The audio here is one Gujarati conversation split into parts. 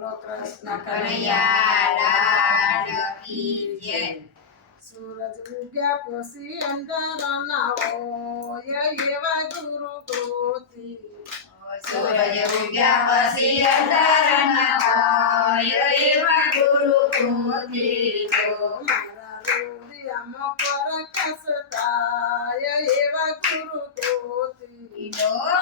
બોલો કૃષ્ણ કનૈયા લાલ કી જય। સૂરજ ઉગ્યા પછી અંધારાના હોય એવા ગુરુ ગોતી। સૂરજ ઉગ્યા પછી અંધારાના હોય એવા ગુરુ ગોતી લો। મારા રોદિયામાં પ્રકાશ થાય એવા ગુરુ ગોતી।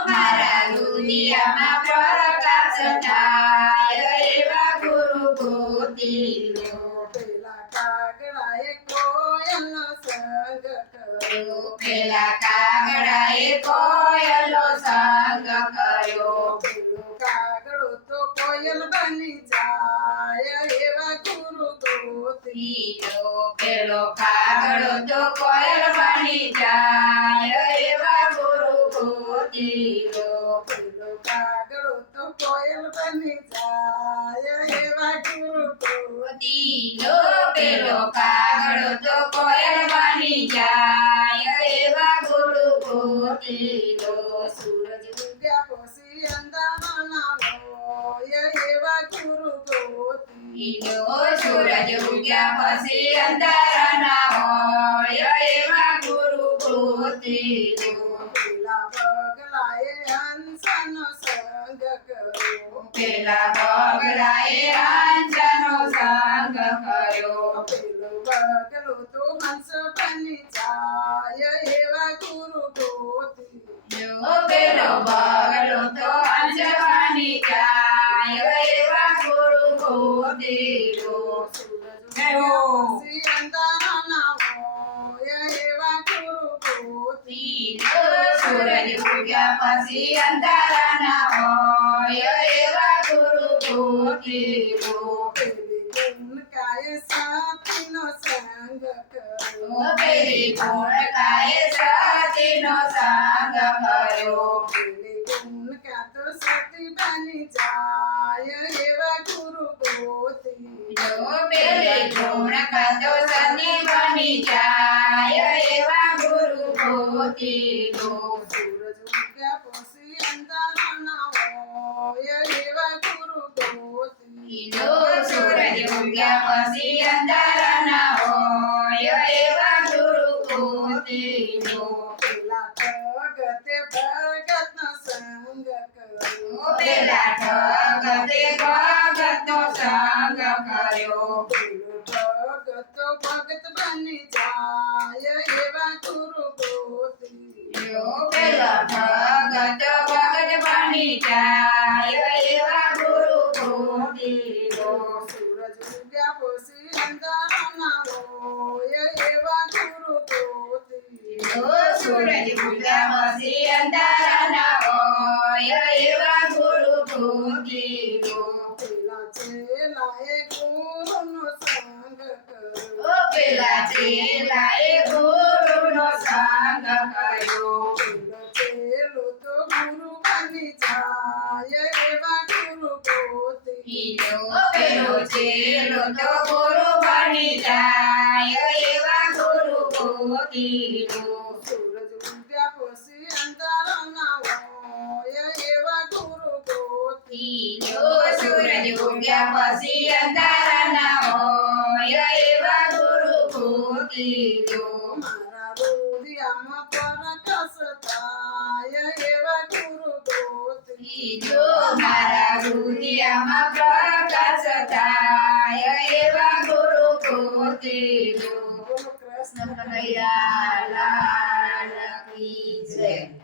મારા રુદિયામાં પ્રકાશ થાય એવા ગુરુ ગોતી લો। પેલા કાગડાએ કોયલનો સંગ કર્યો। પેલા કાગડાએ કોયલનો સંગ કર્યો। પેલો કાગડો તો કોયલ બની જાય એવા ગુરુ ગોતી। પેલો કાગડો તો કોયલ બની જાય એવા ગુરુ ગોતી લો। પેલો કાગડો તો કોયલ બની જાય એવા ગુરુ ગોતી। પેલો કાગડો તો કોયલ બની જાય એવા ગુરુ ગોતી લો। સૂરજ ઉગ્યા પછી અંધારાના હોય એવા ગુરુ ગોતી। સૂરજ ઉગ્યા પછી અંધારાના હોય એવા ગુરુ ગોતી લો। પેલા બગલાએ હંસનો સંગ કર્યો। પેલા બગલાએ હંસનો સંગ કર્યો। પેલો બગલો તો હંસ બની જાય એવા ગુરુ ગોતી। પેલો બગલો તો હંસ બની જાય એવા ગુરુ ગોતી લો। પછી અંધારાના હોય એવા ગુરુ ગોતી। સૂરજ ઉગ્યા પછી અંધારાના હોય એવા ગુરુ ગોતી લો। પેલી ગુણકાએ સાથીનો સંગ કર્યો। પેલી ગુણકાએ સતીનો સંગ કર્યો। પેલી ગુણકા તો સતી બની જાય એવા ગુરુ ગોતી। પેલી ગુણકા તો સતી બની જાય એવા ગુરુ ગોતી લો। સૂરજ ઉગ્યા પછી અંધારાના હોય એવા ગુરુ ગોતી। સૂરજ ઉગ્યા પછી અંધારાના હોય એવા ગુરુ ગોતી લો। પેલા ભગતે ભગતનો સંગ કર્યો। પેલા ભગતે ભગતનો સંગ કર્યો। પેલો ભગત તો ભગત બની જાય એવા ગુરુ ગોતી। પેલા ભગત ભગત બની જાય એવા ગુરુ ગોતી લો। સૂરજ ઉગ્યા પછી અંધારાના હોય એવા ગુરુ ગોતી। સૂરજ ઉગ્યા પછી અંધારાના હોય એવા ગુરુ ગોતી લો। પેલા ચેલાએ ગુરુનો સંગ કર્યો। પેલા ચેલાએ ગુરુનો સંગ કર્યો। પેલો ચેલો તો ગુરુ બની જાય એવા ગુરુ ગોતી। પેલો ચેલો તો ગુરુ બની જાય એવા ગુરુ ગોતી લો। સૂરજ ઉગ્યા પછી અંધારાના હોય એવા ગુરુ ગોતી। સૂરજ ઉગ્યા પછી અંધારાના હોય એવા ગુરુ ગોતી લો। મારા રોદિયામાં પ્રકાશ થાય એવા ગુરુ ગોતી। મારા રુદિયામાં પ્રકાશ થાય એવા ગુરુ ગોતી લો। બોલો કૃષ્ણ કનૈયા